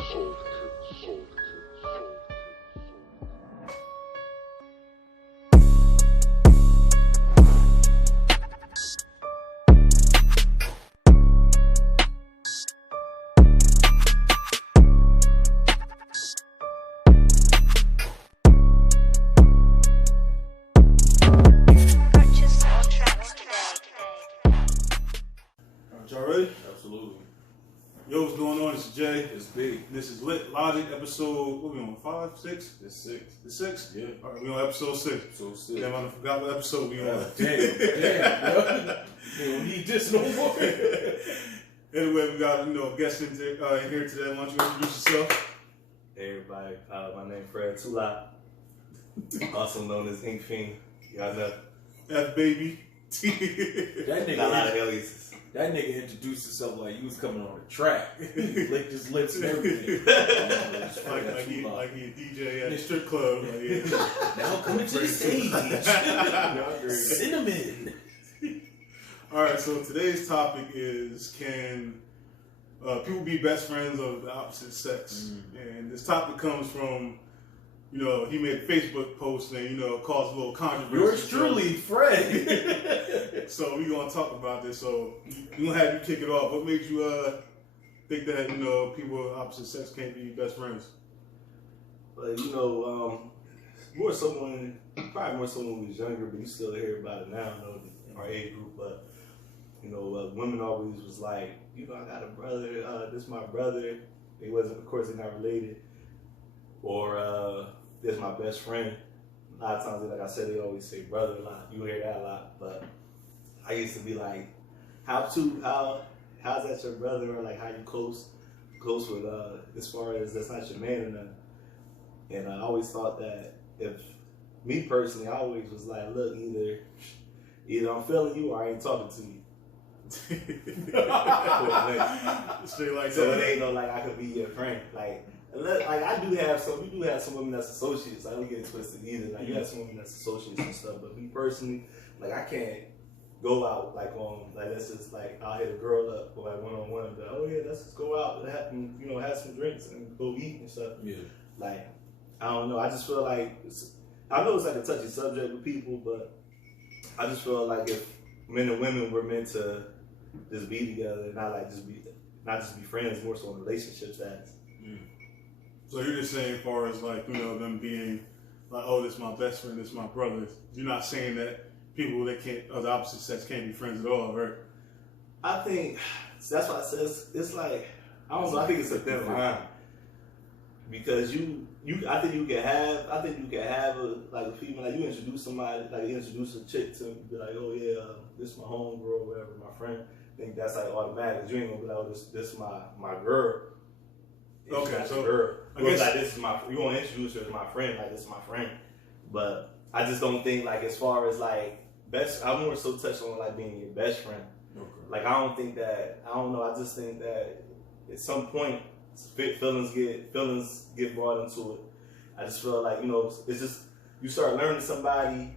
Y'all ready? Absolutely. Yo, what's going on? This is Jay. It's big. This is Lit Logic episode, what we on, 5, 6? It's 6. The 6? Yeah. All right, we on episode 6. So 6. Damn, I forgot what episode we on. Damn, bro. You don't need this no more. Anyway, we got a guest in here today. Why don't you introduce yourself? Hey everybody, my name is Fred Tula, also known as Ink Fiend. Y'all know. F baby. That Got a lot of nigga, aliases. that nigga introduced himself like he was coming on the track. He licked his lips and everything. like he a DJ at a strip club. Like, yeah. Now coming to the stage, Cinnamon. All right, so today's topic is can people be best friends of the opposite sex? And this topic comes from, he made a Facebook post and, caused a little controversy. Yours truly, Fred. So we're going to talk about this. So we're going to have you kick it off. What made you think that, people of opposite sex can't be best friends? But probably more someone who's younger, but you still hear about it now, in our age group. But women always was like, I got a brother. This is my brother. They wasn't, of course, they're not related. Or this is my best friend. A lot of times, like I said, they always say brother a lot. You hear that a lot. But I used to be like, how's that your brother? Or like how you close with as far as that's not your man or nothing. And I always thought that if me personally, I always was like, look, either I'm feeling you or I ain't talking to you. Straight like So that. it ain't no like I could be your friend. Like we do have some women that's associates. I don't get it twisted either. Like you have some women that's associates and stuff. But me personally, like I can't go out let's just like I'll hit a girl up or like one-on-one and be like, oh yeah, let's just go out and have some drinks and go eat and stuff. Yeah. Like I don't know. I just feel like I know it's like a touchy subject with people, but I just feel like if men and women were meant to just be together, not just be friends, more so in relationship status. So you're just saying, as far as like them being like, oh, this is my best friend, this is my brother. You're not saying that people that of the opposite sex can't be friends at all, right? I think that's why I said it's like I don't know. I think it's a thin line because I think you can have a female, like you introduce somebody, like you introduce a chick to be like, oh yeah, this is my homegirl, whatever, my friend. I think that's like automatic. You ain't gonna be like, oh, this is my girl. Okay, so girl. I guess like this is you gonna introduce her to my friend, like this is my friend. But I just don't think like as far as like best, I'm more so touched on like being your best friend. Okay. Like I don't know. I just think that at some point feelings get brought into it. I just feel like it's just you start learning somebody,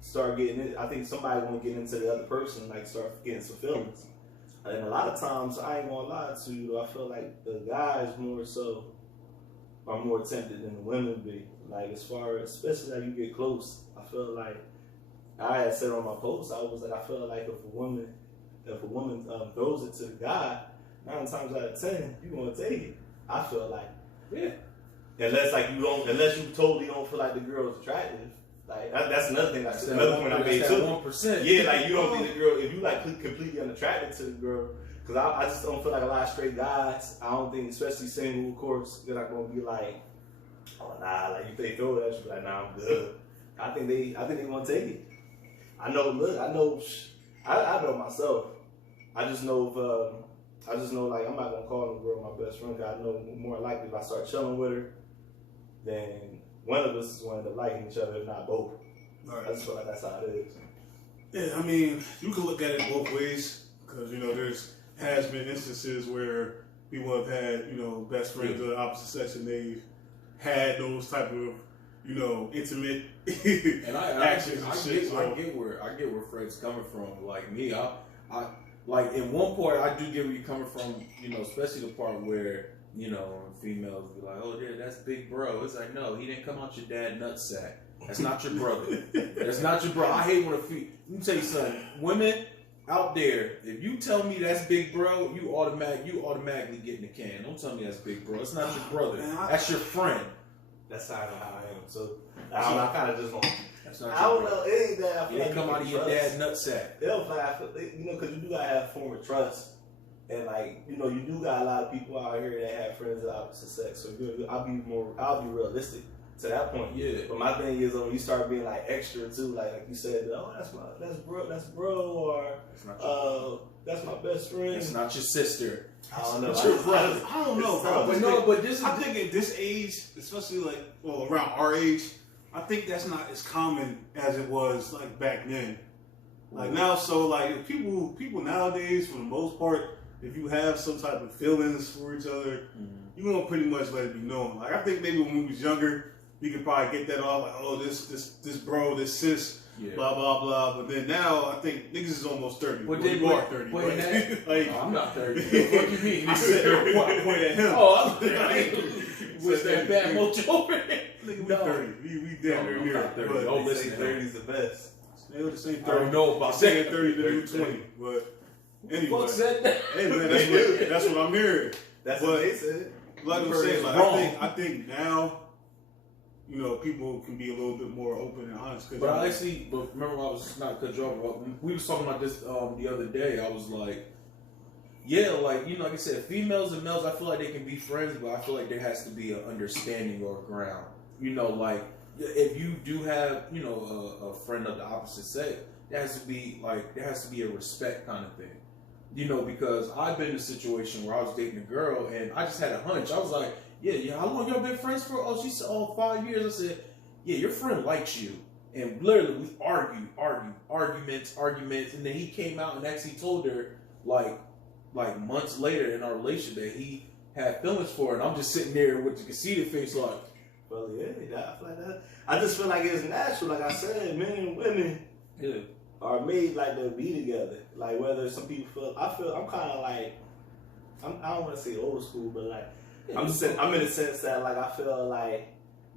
start getting it. I think somebody gonna get into the other person, like start getting some feelings. And a lot of times, I ain't gonna lie to you, I feel like the guys are more tempted than the women be. Like as far as, especially as you get close, I feel like I had said on my post, I was like, I feel like if a woman throws it to the guy, 9 times out of 10, you gonna take it. I feel like, yeah. Unless you totally don't feel like the girl is attractive. Like that's another thing. That's another point I made too. 1%. Yeah, like you don't think the girl, if you like completely unattracted to the girl, because I just don't feel like a lot of straight guys. I don't think, especially single, of course, they're not gonna be like, oh nah, like if they throw that, she'll be like, nah, I'm good. I think they gonna take it. I know myself. I just know like I'm not gonna call the girl my best friend. Cause I know more likely if I start chilling with her, then one of us is going to end up liking each other, if not both. Right. I just feel like that's how it is. Yeah, I mean, you can look at it both ways because has been instances where people have had best friends of the opposite sex and they've had those type of intimate And actions and shit. I get where Fred's coming from. Like me, I like in one part I do get where you're coming from. Especially the part where you know, females be like, oh, yeah, that's big bro. It's like, no, he didn't come out your dad nutsack. That's not your brother. That's not your bro. I hate when a let me tell you something. Women out there, if you tell me that's big bro, you automatically get in the can. Don't tell me that's big bro. It's not your brother. That's your friend. That's how I am. So I kind of just don't. That's not I don't know. It ain't that. It didn't come out of your dad's nutsack. They'll fly, you know, because you do gotta have a form of trust, and like, you know, you do got a lot of people out here that have friends of the opposite sex. So I'll be realistic to that point. Yeah. But my thing is, when you start being like extra too, like you said, oh, that's bro, or that's my best friend. It's not your sister. I don't know. I don't know, bro. But this is. I think at this age, especially like, well, around our age, I think that's not as common as it was like back then. Like now, so like people nowadays, for the most part, if you have some type of feelings for each other, you're gonna pretty much let it be known. Like I think maybe when we was younger, we could probably get that off, like, oh, this bro, this sis. Yeah. Blah blah blah, but then now I think niggas is almost 30. But you are 30. Like, oh, I'm not 30. What do you mean? I said point at him. Oh, I'm was that bad mojo over there? Nigga, we 30. We damn near here. But don't listen. 30 is the best. They would say 30. I don't know about saying 30 to do 20, but anyway. Fuck said that? Hey man, that's what I'm hearing. That's what they said. Like I'm saying, like, I think now, you know, people can be a little bit more open and honest. But I actually, remember I was not cut you off. We was talking about this the other day. I was like, yeah, like, you know, like I said, females and males, I feel like they can be friends, but I feel like there has to be an understanding or a ground. You know, like, if you do have, you know, a friend of the opposite sex, there has to be a respect kind of thing. You know, because I've been in a situation where I was dating a girl and I just had a hunch. I was like, yeah, how long y'all been friends for? Oh, she said, 5 years. I said, yeah, your friend likes you. And literally, we arguments. And then he came out and actually told her, like months later in our relationship, that he had feelings for her. And I'm just sitting there with the conceited face, like, well, yeah, I feel like that. I just feel like it's natural. Like I said, men and women are made like to be together. Like whether some people I'm kind of like, I don't want to say old school, but like, I'm in the sense that like I feel like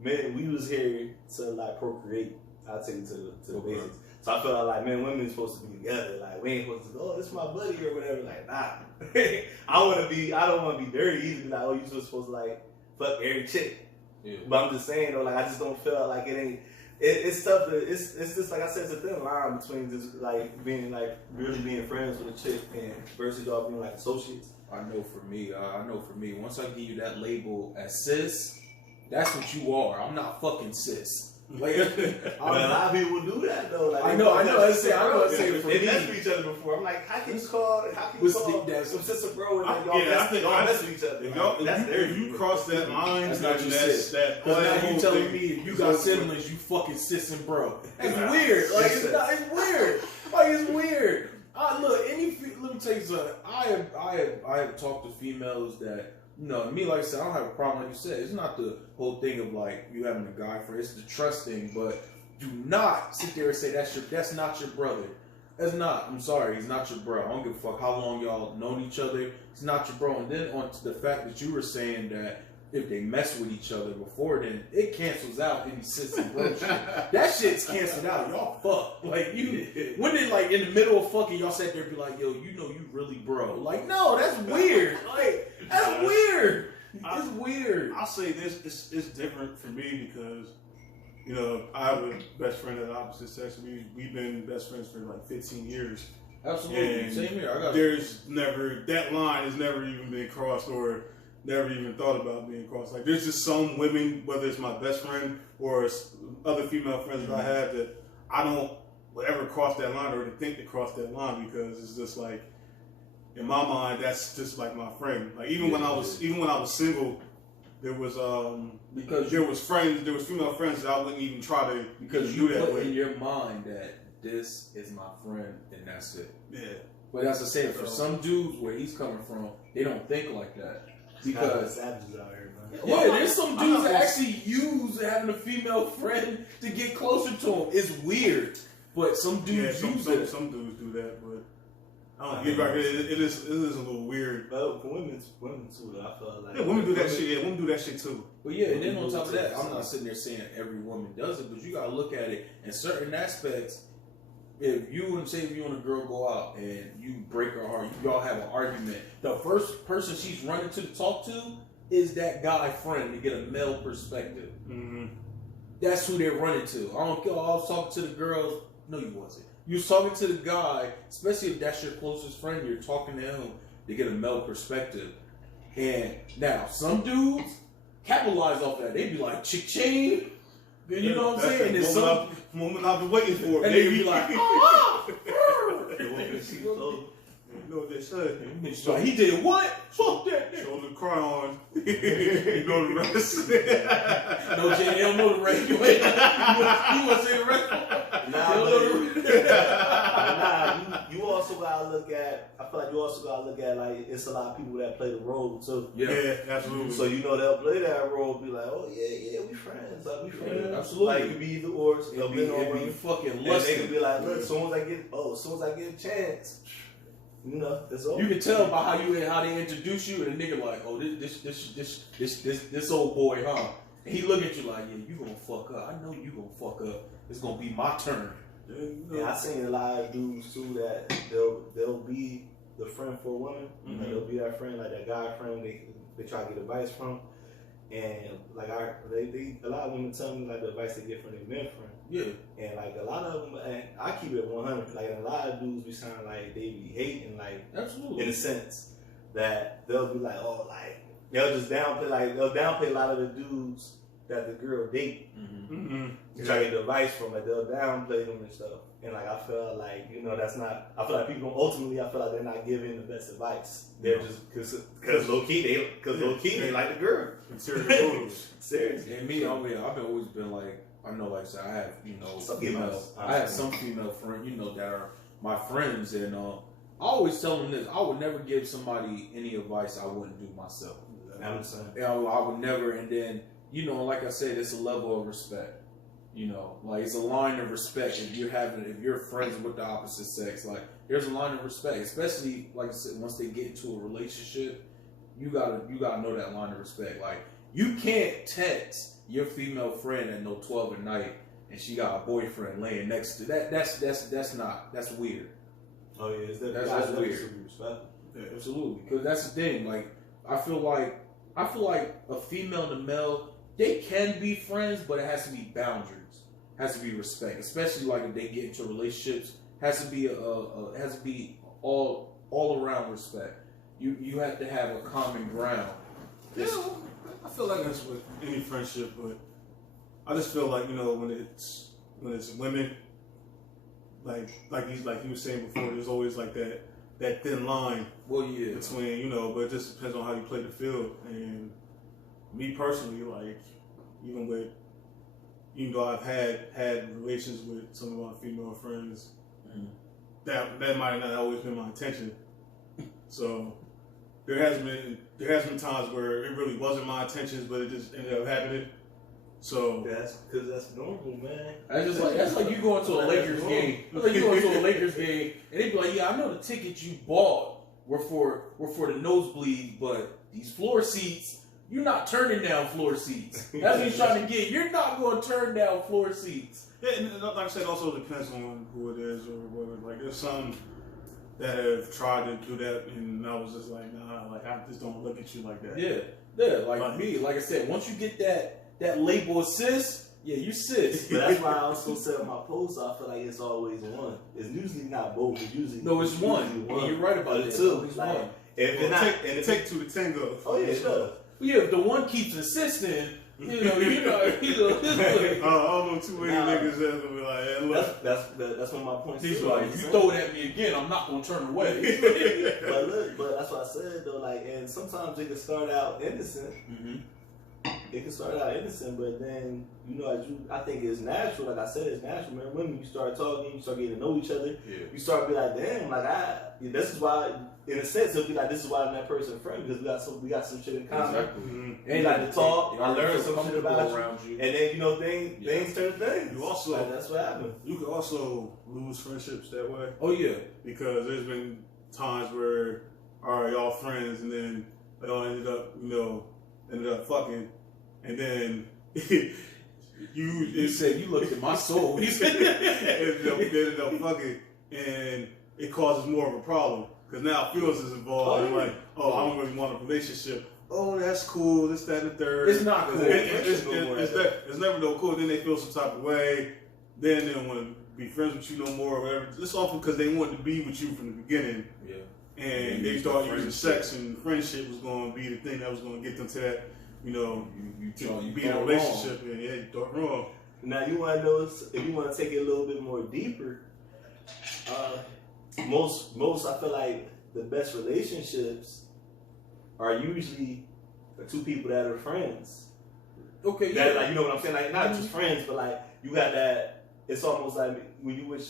men, we was here to like procreate. I'll take it to the basics. So I feel like men and women are supposed to be together. Like we ain't supposed to go, oh, this is my buddy or whatever. Like nah, I don't want to be dirty either. Like, oh, you just supposed to like fuck every chick. Yeah. But I'm just saying though, like I just don't feel like it ain't. It's tough. It's just like I said, it's a thin line between just like being like really being friends with a chick and versus y'all being like associates. I know for me, once I give you that label as sis, that's what you are. I'm not fucking sis. Like, a lot of people do that though. Like, I know. I say for me. They messed with each other before. I'm like, how can you call some sister bro and like, y'all mess with each other? If you cross that line, that's not your sis. Because now you telling me if you got siblings, you fucking sis and bro. That's weird. Like it's weird. Like it's weird. Look, let me tell you something. I have talked to females that, you know, me, like I said, I don't have a problem. Like you said, it's not the whole thing of like you having a guy friend. It's the trust thing. But do not sit there and say that's not your brother. That's not. I'm sorry, he's not your bro. I don't give a fuck how long y'all known each other. He's not your bro. And then on to the fact that you were saying that if they mess with each other before, then it cancels out any sis and bro shit. That shit's canceled out. Y'all fuck. Like when they like in the middle of fucking, y'all sat there and be like, yo, you know you really bro. Like, no, that's weird. Like, that's weird. It's weird. I'll say this, it's different for me because, you know, I have a best friend of the opposite sex. We've been best friends for like 15 years. Absolutely. And same here. That line has never even been crossed or never even thought about being crossed. Like, there's just some women, whether it's my best friend or other female friends that I have, that I don't ever cross that line or to think to cross that line because it's just like, in my mind, that's just like my friend. Like even when I was single, there was female friends that I wouldn't even try to do that with. In your mind that this is my friend and that's it. Yeah. But as I said, for some dudes where he's coming from, they don't think like that. Because savages out here, man. Yeah, there's some dudes that actually use having a female friend to get closer to them. It's weird, but some dudes use it. Some dudes do that, but I don't get right. It is a little weird. But for women too, though, I feel like women do that shit. Yeah, women do that shit too. But yeah, and then on top of that, I'm not sitting there saying every woman does it, but you gotta look at it in certain aspects. If you and a girl go out and you break her heart, y'all have an argument. The first person she's running to talk to is that guy friend to get a male perspective. Mm-hmm. That's who they're running to. I don't care. I was talking to the girls. No, you wasn't. You was talking to the guy, especially if that's your closest friend. You're talking to him to get a male perspective. And now some dudes capitalize off that. They be like, "Cha-ching." Then you know what I'm saying? There's some moment I've been waiting for. And they be like, "Ah!" You know what they said? So he did what? Fuck that nigga. Shoulder cry on. You know the rest. No, Jay, they don't know the rest. You want to say the rest? You also gotta look at. I feel like you also gotta look at like it's a lot of people that play the role too. Yeah, absolutely. So you know they'll play that role, be like, oh yeah, we friends, like we friends. Yeah, absolutely. Like it could be either or. It'll be fucking lust. lust. They could be like, look, as soon as I get a chance, you know, it's over. You can tell by how they introduce you, and the nigga like, oh, this old boy, huh? And he look at you like, yeah, you gonna fuck up. I know you gonna fuck up. It's gonna be my turn. Yeah, I seen a lot of dudes too that they'll be the friend for a woman. Mm-hmm. Like, they'll be that friend, like that guy friend they try to get advice from. And like a lot of women tell me like the advice they get from their men friend. Yeah. And like a lot of them, and I keep it 100. Like a lot of dudes be sounding like they be hating, like absolutely, in a sense that they'll be like, oh, like they'll downplay a lot of the dudes that the girl date. Try to get the advice from, like they'll downplay them and stuff. And like I feel like, you know, that's not. I feel like people ultimately, I feel like they're not giving the best advice. They're just because low key they like the girl. Seriously. And me, I've always been like, I know, like I said, I have, you know, I have some female friends, you know, that are my friends, and I always tell them this: I would never give somebody any advice I wouldn't do myself. I would never, and then, you know, like I said, it's a level of respect. You know, like it's a line of respect if you're friends with the opposite sex. Like there's a line of respect, especially like I said, once they get into a relationship, you gotta know that line of respect. Like you can't text your female friend at 12 at night and she got a boyfriend laying next to that. That's weird. Oh yeah, that's weird. Yeah, absolutely, because that's the thing. Like I feel like a female and a male, they can be friends, but it has to be boundaries. Has to be respect, especially like if they get into relationships. Has to be all around respect. You have to have a common ground. Yeah, I feel like that's with any friendship, but I just feel like, you know, when it's women, like he was saying before, there's always like that thin line. Well, yeah, between, you know, but it just depends on how you play the field. And me personally, like even though I've had relations with some of my female friends, that might not always been my intention. So there has been times where it really wasn't my intentions, but it just ended up happening. So that's because that's normal, man. That's like you going to a Lakers game. That's like you going to a Lakers game, and they be like, "Yeah, I know the tickets you bought were for the nosebleed, but these floor seats." You're not turning down floor seats. That's what he's trying to get. You're not going to turn down floor seats. Yeah, and like I said, it also depends on who it is or whatever. Like, there's some that have tried to do that, and I was just like, nah, like, I just don't look at you like that. Yeah, like me. Like I said, once you get that label of sis, yeah, you sis. But that's why I also said in my post, I feel like it's always one. It's usually not both. It's usually it's one. And you're right about it. Too. It's like, one. If it's not, take two to tango. Oh yeah, sure. Yeah, if the one keeps insisting, you know. I don't know too many niggas that will be like, hey, look. That's one of my points. He's like, if you throw it at me again, I'm not gonna turn away. but that's what I said though. Like, and sometimes it can start out innocent. Mm-hmm. It can start out innocent, but then I think it's natural. Like I said, it's natural, man. When you start talking, you start getting to know each other. Yeah. You start to be like, damn, like this is why. In a sense, it'll be like, this is why I'm that person's friend, because we got some shit in common. Exactly. Mm-hmm. And like to talk. I learned some shit about you. And then things turn to things. You also like, that's what happened. You can also lose friendships that way. Oh yeah, because there's been times where, all right, y'all friends, and then they all ended up fucking, and then you said you looked at my soul. You said they ended up fucking, and it causes more of a problem because now feelings is involved. And like, I don't really want a relationship. Oh, that's cool. This, that, and the third. It's not cool. It's never no cool. Then they feel some type of way. Then they don't want to be friends with you no more or whatever. It's often because they wanted to be with you from the beginning. Yeah. And they thought using sex and friendship was going to be the thing that was going to get them to that, you be in a relationship. And yeah, you thought wrong. Now you want to know if you want to take it a little bit more deeper. Most I feel like the best relationships are usually the two people that are friends. Okay, that, like, you know what I'm saying? Like, not just friends, but like you got that. It's almost like when you with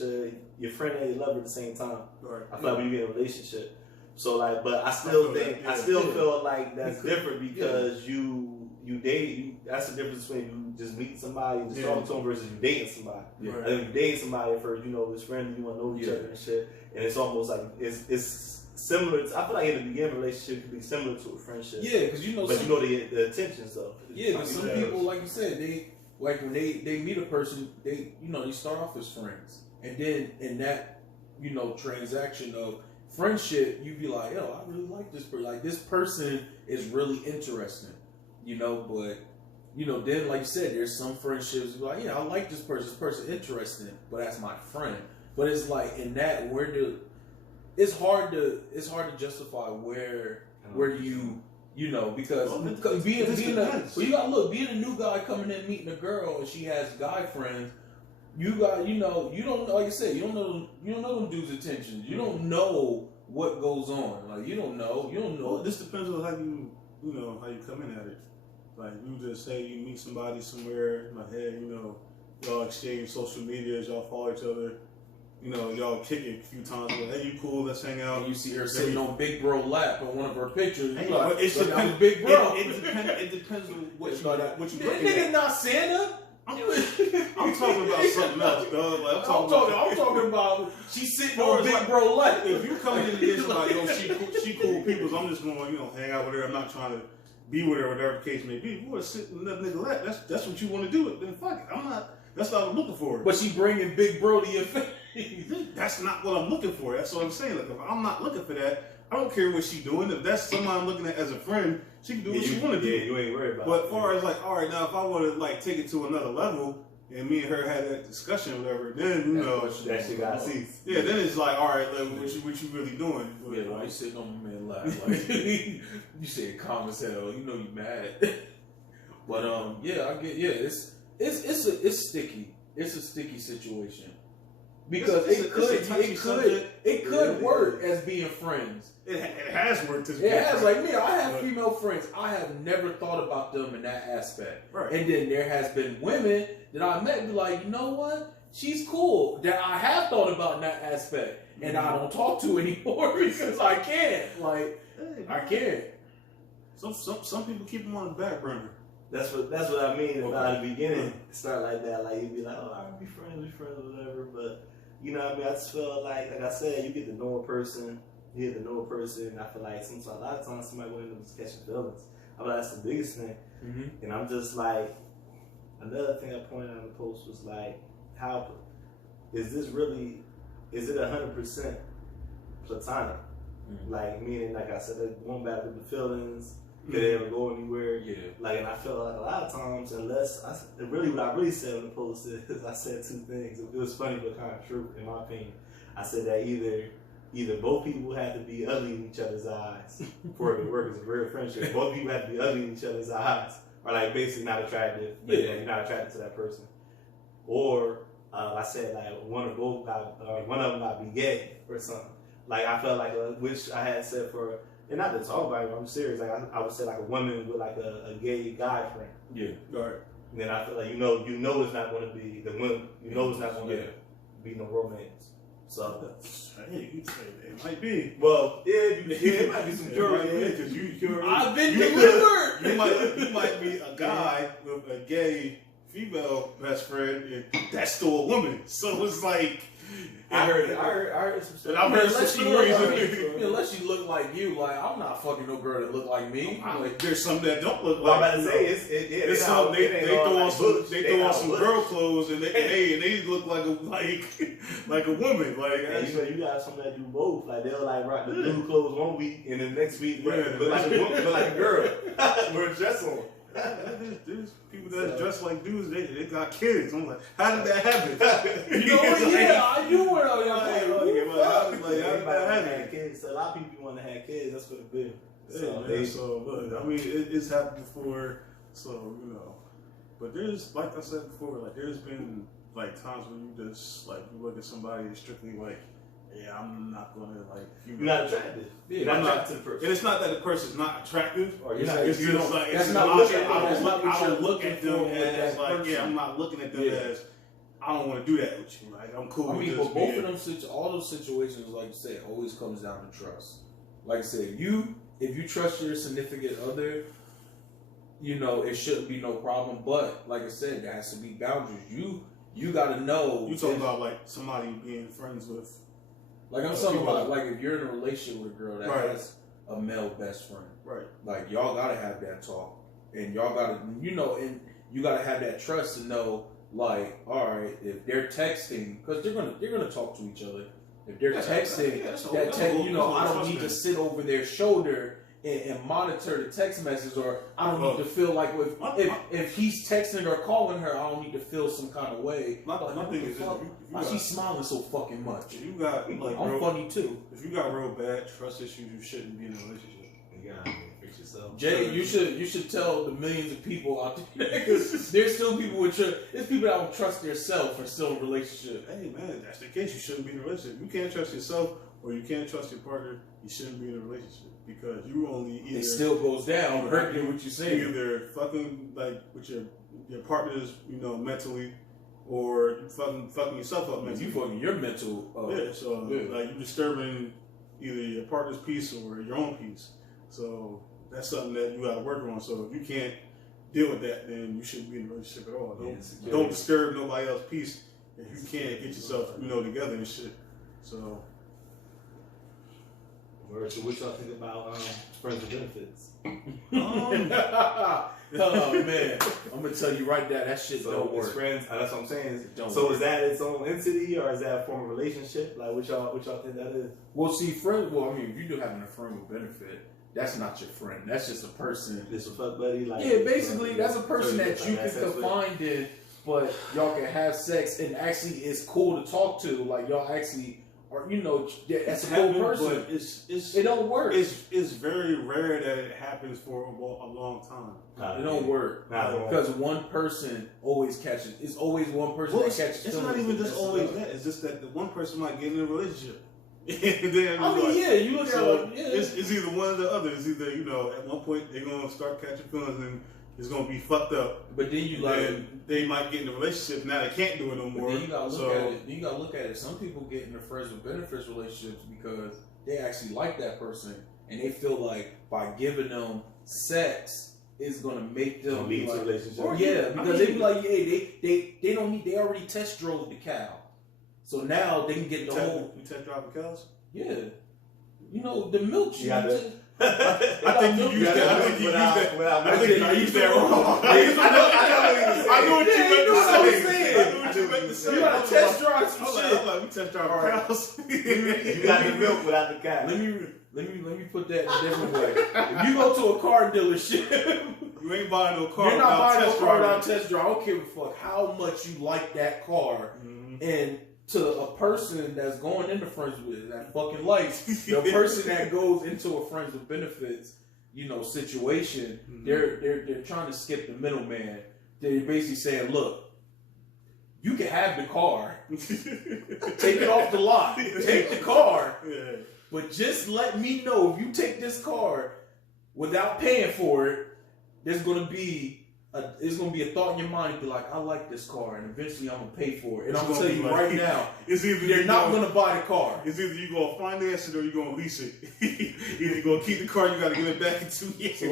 your friend and your lover at the same time. Right. I feel like when you get in a relationship. So like, but I still feel like that's different because you date. That's the difference between you just meeting somebody and just talking to them versus you dating somebody. Yeah. I think you dating somebody for this friend, you want to know each other and shit, and it's almost like it's similar. I feel like in the beginning, relationship could be similar to a friendship. Yeah, because but the intentions though. Yeah, because some people, like you said, they like when they meet a person, they start off as friends, and then in that transaction of friendship, you be like, yo, I really like this person. Like this person is really interesting, But then like you said, there's some friendships like, yeah, I like this person. This person interesting, but that's my friend. But it's like in that it's hard to justify where you because being a new guy coming in meeting a girl and she has guy friends, you don't, like I said, you don't know them dudes' intentions. You don't know what goes on. Like you don't know. Well, this depends on how you how you come in at it. Like you just say you meet somebody somewhere, like hey, y'all exchange social media, y'all follow each other. Y'all kick it a few times. Like, hey, you cool? Let's hang out. And you see her sitting on Big Bro lap on one of her pictures. Hey, like, it depends. Big Bro. It depends on what you that nigga not Santa. I'm talking about something else, dog. Like, I'm talking about she's sitting on Big Bro lap. If you come in and get somebody, she cool people, so I'm just going, hang out with her. I'm not trying to be with her, whatever the case may be. If you want to sit in that nigga lap, that's what you want to do. Then fuck it. I'm not. That's what I'm looking for. But she bringing Big Bro to your face. That's not what I'm looking for. That's what I'm saying. Like, if I'm not looking for that, I don't care what she's doing. If that's someone I'm looking at as a friend, she can do what she want to do. Yeah, you ain't worried about it. But as far as like, all right, now if I want to like take it to another level, and me and her had that discussion or whatever, then that shit got see. Yeah, then it's like, all right, like, what you really doing? Yeah, why you sitting on my man lap? Like, you said calm as hell. You mad. But I get it's sticky. It's a sticky situation because it could work as being friends. It has worked. It has. Like me, I have female friends. I have never thought about them in that aspect. Right. And then there has been women that I met and be like, you know what? She's cool. That I have thought about in that aspect, and I don't talk to anymore because I can't. Like, I can't. Some people keep them on the back burner. That's what I mean about the beginning. Start like that, like you'd be like, oh, I'll be friends, whatever. But I just feel like I said, you get to know a person. And I feel like sometimes, a lot of times, somebody will end up catching feelings. I feel like that's the biggest thing. Mm-hmm. And I'm just like, another thing I pointed out in the post was like, how is this really? Is it 100% platonic? Mm-hmm. Like meaning, like I said, going back with the feelings. Could they ever go anywhere? Yeah. Like, and I feel like a lot of times, what I really said in the post is I said two things. It was funny but kind of true, in my opinion. I said that either both people had to be ugly in each other's eyes for it to work as a real friendship. Both people had to be ugly in each other's eyes, or like basically not attractive. Yeah. You're not attracted to that person. Or I said like one of them got be gay or something. Like I felt like which I had said for. And not to talk about it, I'm serious. Like I would say, like a woman with like a gay guy friend. Yeah, right. And then I feel like it's not going to be the women. It's not going to be no romance. So it might be. Well, it might be some jury. Because I've been delivered. You might be a guy with a gay female best friend, and that's still a woman. So it's like I heard some stuff. I've heard some stories. Unless you look like you, like I'm not fucking no girl that look like me. Like, there's some that don't look well, like. I'm about to say it's some they throw on some Bush. girl clothes and they look like a woman. Like you got some that do both. Like they'll like rock the blue clothes one week and the next week look like a woman, look like a girl. Wear a dress on. There's people that dress like dudes. They got kids. I'm like, how did that happen? You know what? Yeah, I do want to know. How did that happen? Kids. So a lot of people want to have kids. That's what it be. I mean, it's happened before. So but there's, like I said before, like there's been like times when you just like you look at somebody and strictly like, yeah, I'm not gonna like. You're not attractive. Yeah, you're not attracted to the person. And it's not that the person's not attractive, or you're not. It's just like that's it's not not. I don't look at them as like, yeah, I'm not looking at them as. I don't want to do that with you. Like I'm cool. I mean, with but both of them, all those situations, like you said, always comes down to trust. Like I said, if you trust your significant other, it shouldn't be no problem. But like I said, there has to be boundaries. You got to know. You talking about like somebody being friends with. Like I'm talking about, like if you're in a relationship with a girl that has a male best friend, right? Like y'all gotta have that talk, and y'all gotta, and you gotta have that trust to know, like, all right, if they're texting, because they're gonna talk to each other. If they're texting, I don't need to sit over their shoulder and monitor the text message, or I don't need to feel like if he's texting or calling her, I don't need to feel some kind of way. My thing is, why she's smiling so fucking much? If you got like I'm funny too. If you got real bad trust issues, you shouldn't be in a relationship. You gotta fix yourself. Jay, you should tell the millions of people out there, because there's still people there's people that don't trust themselves and still in a relationship. Hey man, if that's the case, you shouldn't be in a relationship. You can't trust yourself or you can't trust your partner. You shouldn't be in a relationship. Because you only either... It still goes down, hurting what you say. Either fucking, like, with your partners, mentally, or you fucking yourself up mentally. You fucking your mental... like, you're disturbing either your partner's peace or your own peace. So, that's something that you gotta work on. So, if you can't deal with that, then you shouldn't be in a relationship at all. Don't disturb nobody else's peace if you can't get yourself, together and shit. So... So what y'all think about friends with benefits? Oh man, I'm gonna tell you right now, that shit don't work. Friends, that's what I'm saying. So is that its own entity or is that a form of relationship? Like what y'all think that is? Well, see, friends. Well, I mean, if you do having a friend with benefit, that's not your friend. That's just a person. Just a fuck buddy. Like basically, that's a person that you can confide in, but y'all can have sex and actually it's cool to talk to. Like y'all actually. Or that's a cool person. But it don't work. It's very rare that it happens for a long time. It don't work because one person always catches. It's always one person that catches. It's not even just always that. It's just that the one person might get in a relationship. And then you look at it's either one or the other. It's either at one point they're gonna start catching feelings and it's gonna be fucked up. But then they might get in a relationship. Now they can't do it no more. Then you gotta look at it. You gotta look at it. Some people get into friends with benefits relationships because they actually like that person and they feel like by giving them sex is gonna make them lead to a relationship. Because they be like, they don't need. They already test drove the cow, so now they can get the whole. You test drive the cows? Yeah, the milk. I think you used that. I think you used that wrong. I know what you meant to say. You gotta test drive some shit. Like we test drive cows. You got the milk without the cow. Let me put that in a different way. If you go to a car dealership, you ain't buying no car. You're not buying no car without test drive. I don't give a fuck how much you like that car, and to a person that's going into friends with that fucking likes the person that goes into a friends with benefits, situation. They're trying to skip the middleman. They're basically saying, look, you can have the car, take it off the lot, take the car, but just let me know if you take this car without paying for it, there's gonna be a thought in your mind, be like, I like this car, and eventually I'm gonna pay for it. And I'm gonna tell you right now, you're not gonna buy the car. It's either you gonna finance it or you gonna lease it. Either you gonna keep the car, you gotta give it back in 2 years. There's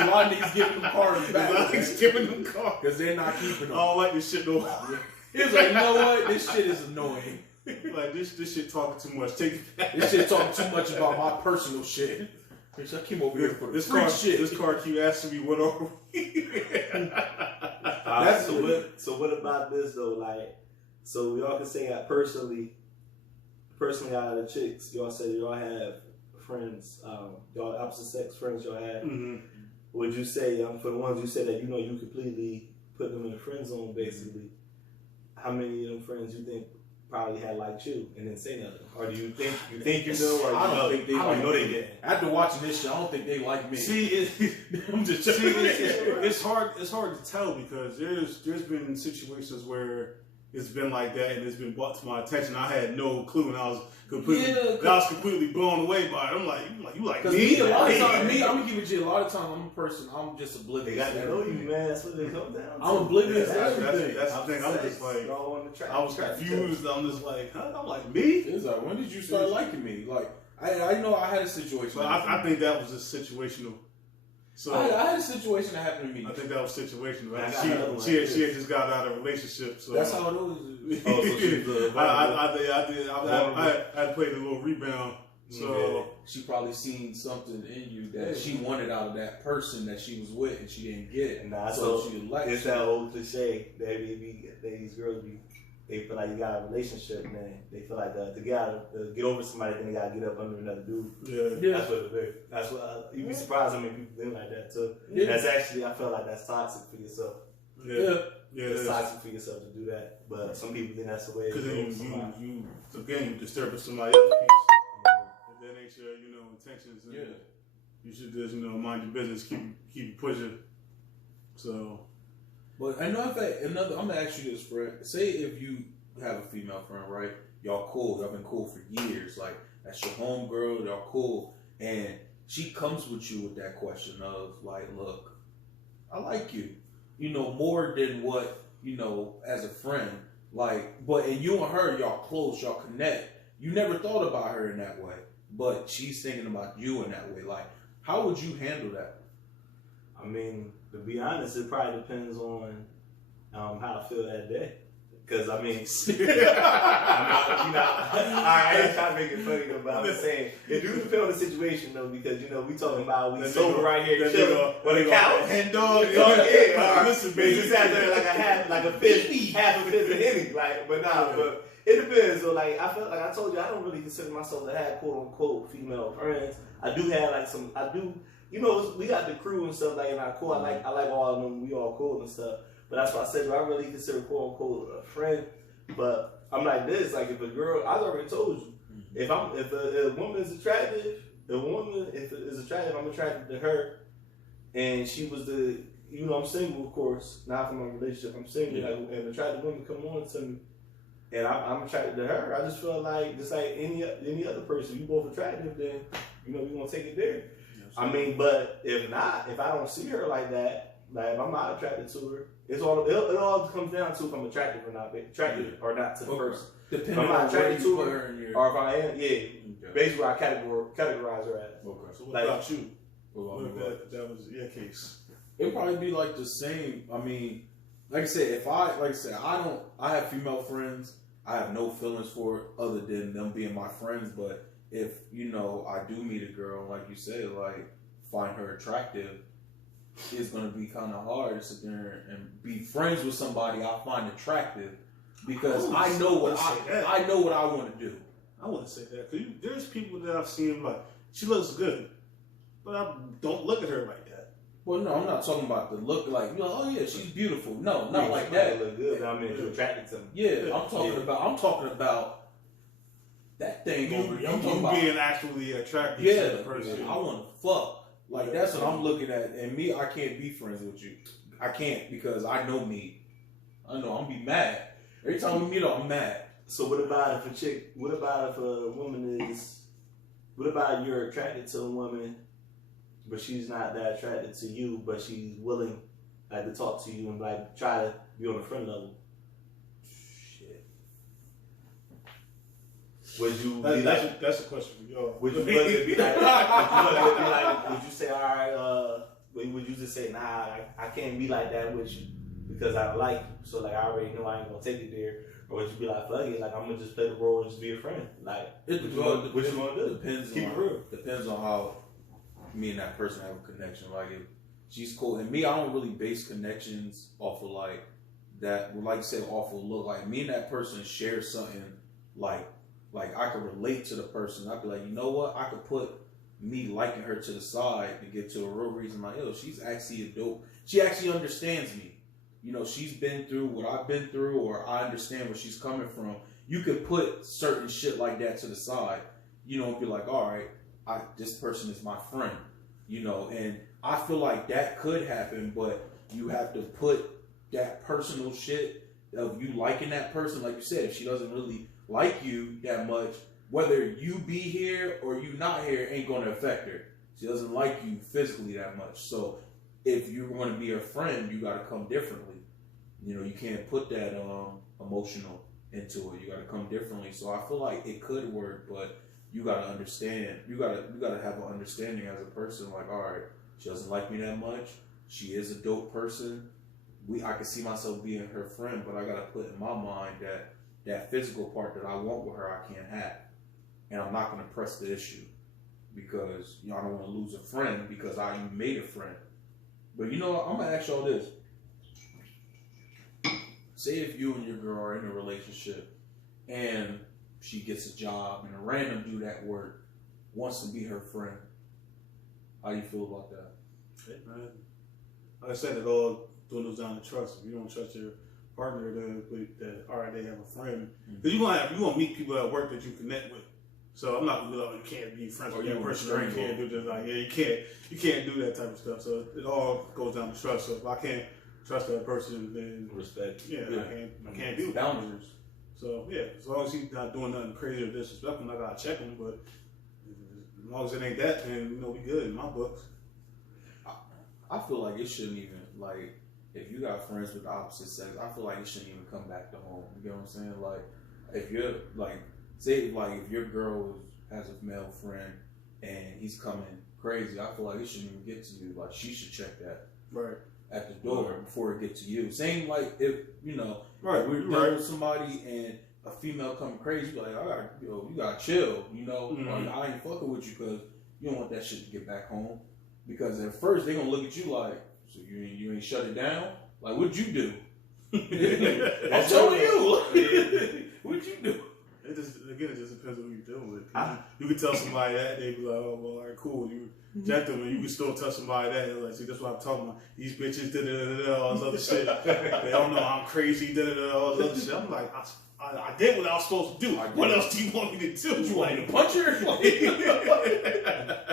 a lot of niggas giving them cars back. A lot of niggas giving them cars because they're not keeping them. I don't like this shit no more. It's like, you know what? This shit is annoying. Like this shit talking too much. Take it back. This shit talking too much about my personal shit. Bitch, I came over here for this free shit. This car keep asking me what are we? So what about this though? Like, so y'all can say that personally out of the chicks, y'all said y'all have friends, y'all opposite sex friends y'all have. Mm-hmm. Would you say for the ones you said that you completely put them in the friend zone basically? How many of them friends you think probably had liked you and didn't say nothing, or do you think you know, or I don't think they know they did? After watching this shit, I don't think they like me. See, I'm just it's hard to tell because there's been situations where it's been like that and it's been brought to my attention. I had no clue and I was completely blown away by it. I'm like, you like me? A lot of time, I'm gonna give it to you. A lot of time, I'm a person. I'm just oblivious. They got to know you, man. That's what they come down to. I'm oblivious to everything. That's the thing. I'm just like, I was confused. I'm just like, huh? I'm like, me? It's like, when did you start liking me? Like, I know I had a situation. But I think that was just situational. So I had a situation that happened to me. I think that was situational. Right? She had just got out of a relationship. So that's how it was. Oh, so she was I played a little rebound. So she probably seen something in you that she wanted out of that person that she was with and she didn't get. Nah, so she liked it's that old cliche that these girls they feel like you got a relationship, man. They feel like to get over somebody, then they gotta get up under another dude. Yeah. That's what you'd be surprised how many people think like that too. Yeah. That's actually, I feel like that's toxic for yourself. Yeah. It's toxic for yourself to do that, but some people think that's the way. Because then you disturbing somebody else's peace. If that ain't your intentions, then you should just mind your business, keep pushing. So. But I know I'm gonna ask you this, Fred. Say if you have a female friend, right? Y'all cool. Y'all been cool for years. Like, that's your homegirl. Y'all cool. And she comes with you with that question of, like, look, I like you. More than what, as a friend. Like, and you and her, y'all close, y'all connect. You never thought about her in that way. But she's thinking about you in that way. Like, how would you handle that? I mean, to be honest, it probably depends on how I feel that day. Because, I mean, I ain't trying to make it funny, though, but I'm just saying, it do depend on the situation, though, because, we talking about, we sober right here, chilling on the couch. And dog, listen, man, just out there like a fifth, half a fifth of Henny, but it depends. So, like, I felt like I told you, I don't really consider myself to have quote unquote female friends. I do have we got the crew and stuff like in our cool. I like all of them. We all cool and stuff. But that's why I said I really consider quote unquote a friend. But I'm like this. Like if a girl, I already told you, if a woman is attractive, I'm attracted to her, and she was I'm single, of course, not from a relationship. I'm single, and attractive women come on to me. And I'm attracted to her. I just feel like, just like any other person, you both attractive, then we're gonna take it there. I mean, but if not, if I don't see her like that, like if I'm not attracted to her, it all comes down to if I'm attracted or not to the person. Depending if I'm not attracted to her, or if I am, basically where I categorize her as. Okay. So what about you? What if that was your case? It'd probably be like the same. I mean, like I said, I have female friends. I have no feelings for it other than them being my friends. But if, I do meet a girl, like you said, like, find her attractive, it's going to be kind of hard to sit there and be friends with somebody I find attractive because I know what I want to do. I wouldn't say that. Because there's people that I've seen, like, she looks good, but I don't look at her like that. Well, no, I'm not talking about the look like, oh yeah, she's beautiful. No, not like that. Look good, but I mean, you're attracted to me. Yeah, I'm talking about that thing over here. I'm talking about being actually attracted to the person. I want to fuck. Like, that's what I'm looking at. And me, I can't be friends with you. I can't because I know me. I know I'm gonna be mad. Every time we meet up, I'm mad. So what about if a woman what about you're attracted to a woman, but she's not that attracted to you, but she's willing to talk to you and like try to be on a friend level? Shit. Would you that's a question for y'all. Would you be like, would you say, all right, would you just say, nah, I can't be like that with you because I like you, so like I already know I ain't gonna take it there? Or would you be like, fuck it, like I'm gonna just play the role and just be a friend? Like, what you gonna do? Depends on how me and that person have a connection. Like if she's cool, and me, I don't really base connections off of like that. Like you said, off of look. Like me and that person share something. Like I could relate to the person. I'd be like, you know what? I could put me liking her to the side to get to a real reason. Like, yo, she's actually a dope. She actually understands me. You know, she's been through what I've been through, or I understand where she's coming from. You could put certain shit like that to the side, you know, and be like, all right, this person is my friend, you know, and I feel like that could happen, but you have to put that personal shit of you liking that person, like you said, if she doesn't really like you that much, whether you be here or you not here ain't going to affect her. She doesn't like you physically that much. So if you want to be her friend, you got to come differently. You know, you can't put that emotional into it. You got to come differently. So I feel like it could work, but you got to understand. You got to have an understanding as a person. Like, all right, she doesn't like me that much. She is a dope person. I can see myself being her friend, but I got to put in my mind that physical part that I want with her, I can't have. And I'm not going to press the issue because, you know, I don't want to lose a friend because you made a friend. But you know what? I'm going to ask y'all this. Say if you and your girl are in a relationship and she gets a job and a random dude at work wants to be her friend. How do you feel about that? Hey, man. Like I said, it all dwindles down to trust. If you don't trust your partner, then all right, they have a friend. Because you gonna meet people at work that you connect with. So I'm not gonna be like, you can't be friends with that person. You can't do this. Like, yeah, you can't do that type of stuff. So it all goes down to trust. So if I can't trust that person, then respect. Yeah. I can't do boundaries. So yeah, as long as he's not doing nothing crazy or disrespectful, I gotta check him. But as long as it ain't that, then you know we good in my books. I feel like it shouldn't even, like, if you got friends with the opposite sex, I feel like it shouldn't even come back to home. You know what I'm saying? Like, if you're like, say like if your girl has a male friend and he's coming crazy, I feel like it shouldn't even get to you. Like, she should check that. Right. At the door before it gets to you. Same like if, you know, right, we're dealing with somebody and a female coming crazy, you're like, you gotta chill, you know, like, I ain't fucking with you because you don't want that shit to get back home. Because at first they're gonna look at you like, so you ain't shut it down? Like, what'd you do? I'm telling you. What'd you do? It just depends on who you're dealing with. You can tell somebody that, they be like, oh, well, all right, cool. You gentleman, you can still tell somebody that. They're like, see, that's what I'm talking about. These bitches, all this other shit. They don't know I'm crazy, all this other shit. I'm like, I did what I was supposed to do. What else do you want me to do? You want me to punch her?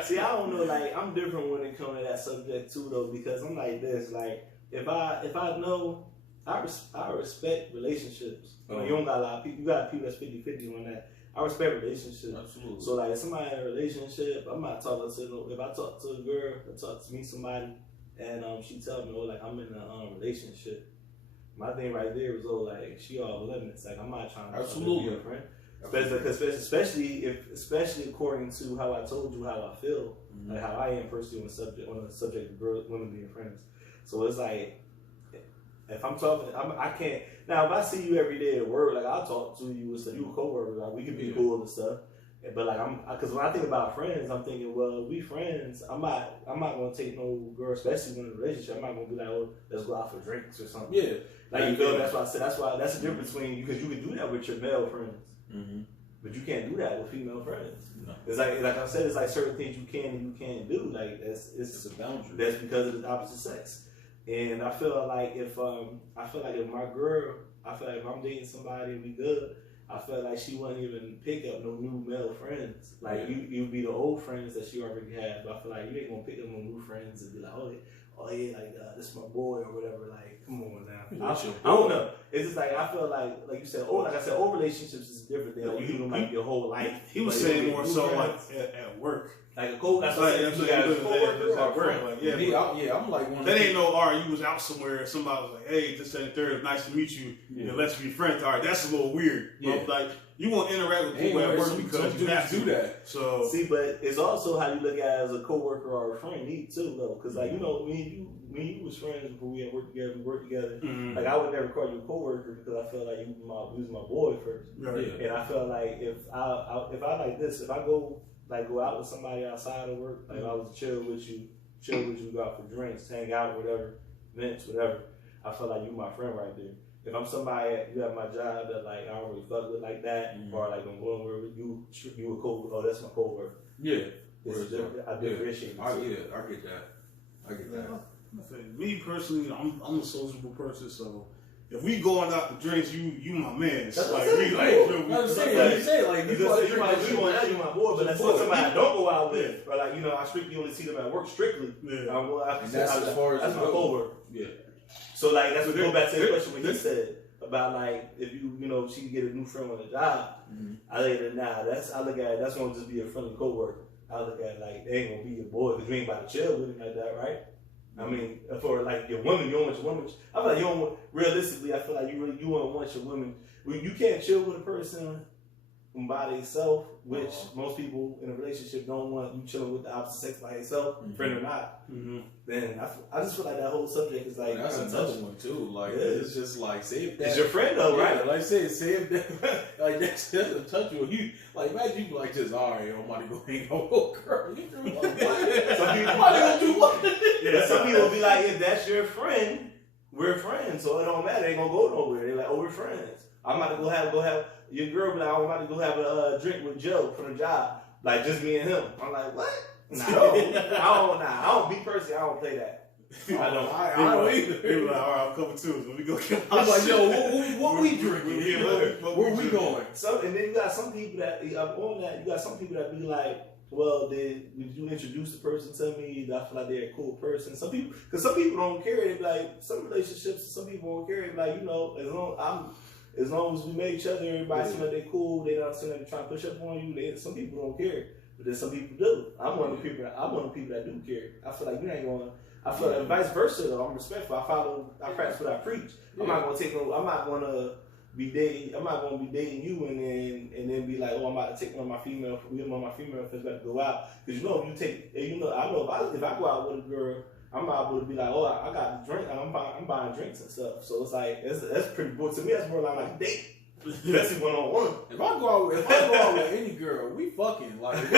See, I don't know. Like, I'm different when it comes to that subject too, though, because I'm like this. Like, if I know, I respect relationships. You know, you don't got a lot of people. You got people that's 50-50 on that. I respect relationships. Absolutely. So, like, if somebody in a relationship, I'm not talking to. If I talk to a girl, or talk to somebody, and she tell me, oh, like, I'm in a relationship. My thing right there is, oh, like, she all limits. Like, I'm not trying to be a friend. Especially according to how I told you how I feel, like how I am personally on the subject of girls, women being friends. So it's like, if I'm talking, I can't. Now, if I see you every day at work, like, I'll talk to you and stuff. You a coworker, like, we can be cool and stuff. But like, because when I think about friends, I'm thinking, well, we friends. I'm not gonna take no girl, especially when in a relationship. I'm not gonna be like, oh, let's go out for drinks or something. Yeah, like, you feel. That's why I said. That's the difference between you, because you can do that with your male friends, but you can't do that with female friends. No. It's like I said, it's like certain things you can and you can't do. Like, it's a boundary. That's because of the opposite sex. And I feel like if my girl, if I'm dating somebody and we good, I felt like she wouldn't even pick up no new male friends. Like, you'd be the old friends that she already had. But I feel like you ain't gonna pick up no new friends and be like, oh yeah, like, this is my boy or whatever. Like, come on now. I don't know. It's just like, I feel like you said, like I said, old relationships is different than you do like your whole life. He was saying more so like at work. Like a cool, that's like, you guys at work. I'm like one. That ain't no, all right, you was out somewhere and somebody was like, hey, this and third, nice to meet you. You know, let's be friends. All right, that's a little weird. Yeah. But like, you want to interact with people at work because you have to do that. So see, but it's also how you look at it as a coworker or a friend too, though. Because like when you was friends before we had worked together, we worked together. Mm-hmm. Like I would never call you a coworker because I felt like you was my boy first. Right. And I felt like if I like this, if I go out with somebody outside of work, like I was chill with you, go out for drinks, hang out, whatever, events, whatever. I feel like you my friend right there. If I'm somebody you have my job that like I don't really fuck with like that, or like I'm going with you a coworker. Oh, that's my coworker. Yeah. I differentiate. I get that. I get that. Me personally, I'm a sociable person, so if we going out to drinks, you my man. That's like what we I'm like you my boy, but that's not somebody I don't go out with, or like I strictly only see them at work strictly. Yeah. That's as far as that's my coworker. Yeah. So like that's what go back to the question when he said about like if she get a new friend on the job. I look at it that's gonna just be a friendly coworker. I look at it like they ain't gonna be your boy because you ain't about to chill with him like that, right? I mean, for like your woman, you don't want your woman. I feel like you don't want, realistically, I feel like you don't want your woman. You can't chill with a person by themselves, which most people in a relationship don't want you chilling with the opposite sex by yourself, friend or not. Then I just feel like that whole subject is like that's another one too. Like it's just like say if that it's your friend though, right? Like say if that like that's a touch you like imagine you like just alright, I'm about to go hang out with a girl. Some people gonna do what? Yeah, some people be like, if that's your friend, we're friends, so it don't matter. They ain't gonna go nowhere. They're like, oh, we're friends. I'm about to go have your girl be like, I'm about to go have a drink with Joe from the job, like just me and him. I'm like, what? Nah, I don't be personally. I don't play that. I don't either. They were like, all right, I'm coming too. So let me go get my I'm like, shit. yo, what we drinking? Where we going? So and then you got some people that on that. You got some people that be like, well, did you introduce the person to me? I feel like they're a cool person. Some people don't care. They be like some relationships. Some people don't care. They be like, as long as we met each other, everybody seems like they're cool. They don't seem like they're trying to push up on you. Some people don't care, but then some people do. I'm one of the people that do care. I feel like you ain't going. I feel like vice versa though. I'm respectful. I practice what I preach. I'm not going to be dating you and then be like, oh, I'm about to take one of my female friends back to go out. Because I know if I go out with a girl, I'm able to be like, oh, I got the drink, I'm buying drinks and stuff. So it's like that's pretty boring to me. That's more like a date. That's one-on-one. If I go out with any girl, we fucking like. If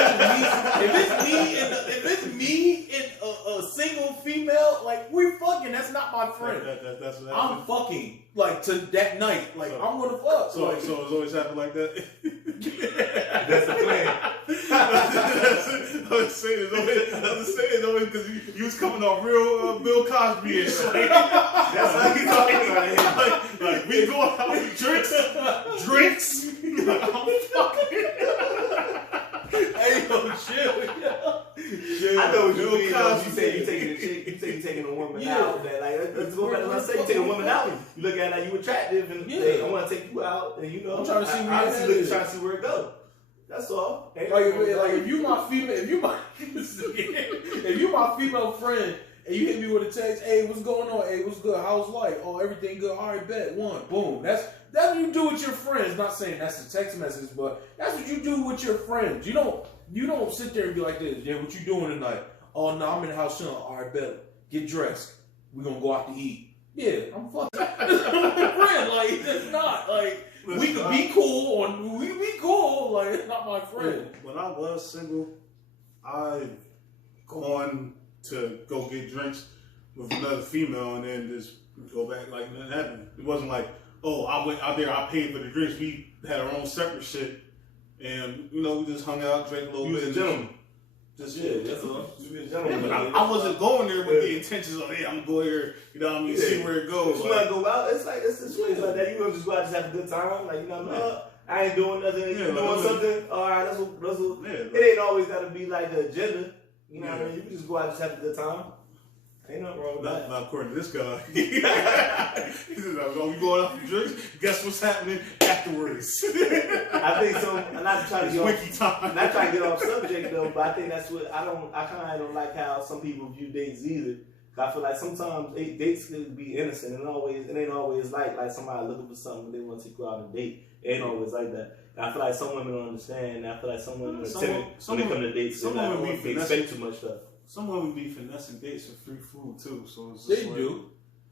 it's me and a single female, like we fucking. That's not my friend. That's I'm fucking like to that night. Like I'm gonna fuck. So it's always happened like that. That's the plan. I'm saying though because you was coming off real Bill Cosby and shit. That's how you talking about it. Like we going out with drinks. I'm fucking. Hey, yo, chill. I know what you mean. You say you taking a woman out. That like let's go back to what I say. You take a woman out. You look at her like you attractive, and hey, I want to take you out, and I'm trying to see trying to see where it goes. That's all. Like if you my female, if you my female friend. And you hit me with a text, hey, what's going on? Hey, what's good? How's life? Oh, everything good. All right, bet. One, boom. That's what you do with your friends. Not saying that's a text message, but that's what you do with your friends. You don't sit there and be like this. Yeah, what you doing tonight? Oh no, I'm in the house chilling. All right, bet. Get dressed. We're gonna go out to eat. Yeah, I'm fucking friend. Like it's not like we could be cool. We be cool. Like it's not my friend. When I was single, I've gone to go get drinks with another female and then just go back like nothing happened. It wasn't like, oh, I went out there, I paid for the drinks. We had our own separate shit, and we just hung out, drank a little bit. You was a gentleman. That's all. You was a gentleman. But I wasn't going there with the intentions of, hey, I'm gonna go here, see where it goes. You wanna go out? It's just ways like that. You gonna just go out and just have a good time, like I ain't doing nothing. You doing something? All right, that's what. It ain't always gotta be like the agenda. You know what I mean? You can just go out and just have a good time. Ain't nothing wrong with that. Not according to this guy. He said, oh, we going out for drinks? Guess what's happening afterwards? I think so. I'm not trying to get off subject though, but I think that's what I kind of don't like how some people view dates either. I feel like sometimes dates can be innocent, and it ain't always like somebody looking for something they want to take you out on a date. It ain't always like that. And I feel like some women don't understand. And I feel like some women are timid when they come to dates. They expect too much stuff. Some women be finessing dates for free food too. So it's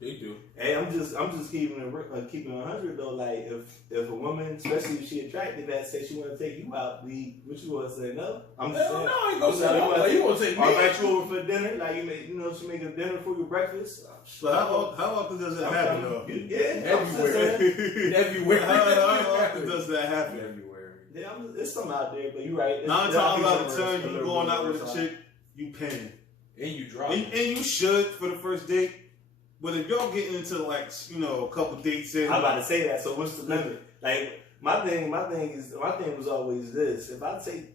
They do. Hey, I'm just keeping it 100 though. Like if a woman, especially if she attractive, that say she want to take you out, what you want to say? No, I'm just saying. No, I ain't gonna say no. You want to take me? Or invite you over for dinner, like she make a dinner for your breakfast. So how often does that happen though? Everywhere. How often does that happen? Everywhere. Yeah, it's something out there, but you're right. 9 times out of 10, you going out with a chick, you paying, and you drop, and you should for the first date. But if y'all getting into like a couple dates in, I'm about to say that. So what's the limit? Like my thing was always this: if I take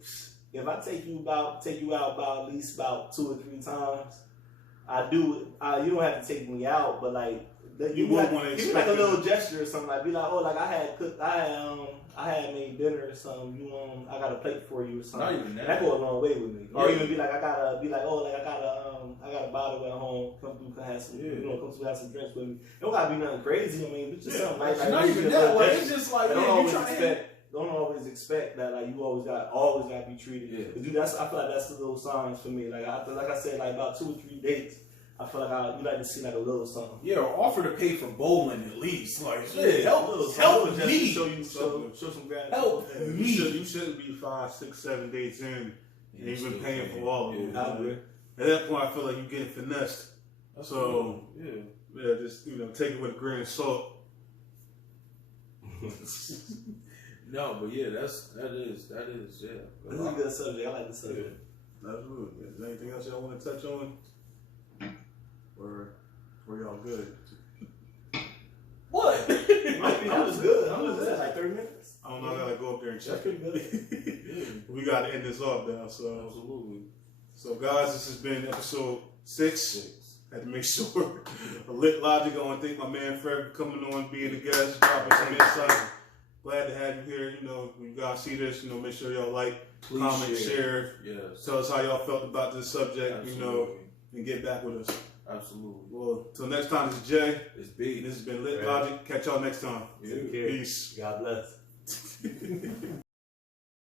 you out about at least about 2 or 3 times, I do it. You don't have to take me out, but like you would want to give me like a little gesture or something. Like be like, oh, like I had made dinner or something. I got a plate for you or something. Not even that. That go a long way with me. Yeah. Or even be like, I got a bottle at home. Come through, come have some, come through, have some drinks with me. It don't gotta be nothing crazy. I mean, it's just something like not even that. Like, it's just like don't always expect that. Like you always got to be treated. Yeah. But I feel like that's the little signs for me. Like I said, like about 2 or 3 dates. I feel like you like to see like a little something. Yeah, or offer to pay for bowling at least. Like, help me. Show some gratitude. Help me. You shouldn't be 5, 6, 7 dates in and you've been paying for all of them. At that point, I feel like you're getting finessed. So just take it with a grain of salt. No, but yeah, that is yeah. This is a good subject. I like the subject. Absolutely. Is there anything else y'all want to touch on? Or were y'all good? What? I'm just good. I'm just good. Like 30 minutes. I don't know. I gotta go up there and check. That's pretty good. We gotta end this off now. So Absolutely. So guys, this has been episode 6. Had to make sure. A lit logic. I want to thank my man Fred for coming on, being a guest, dropping some insight. Glad to have you here. When you guys see this, make sure y'all like, please comment, share. Yes. Tell us how y'all felt about this subject. Absolutely. And get back with us. Absolutely. Well, till next time, this is Jay. It's B. This has been Lit Logic. Catch y'all next time. Yeah. Peace. God bless.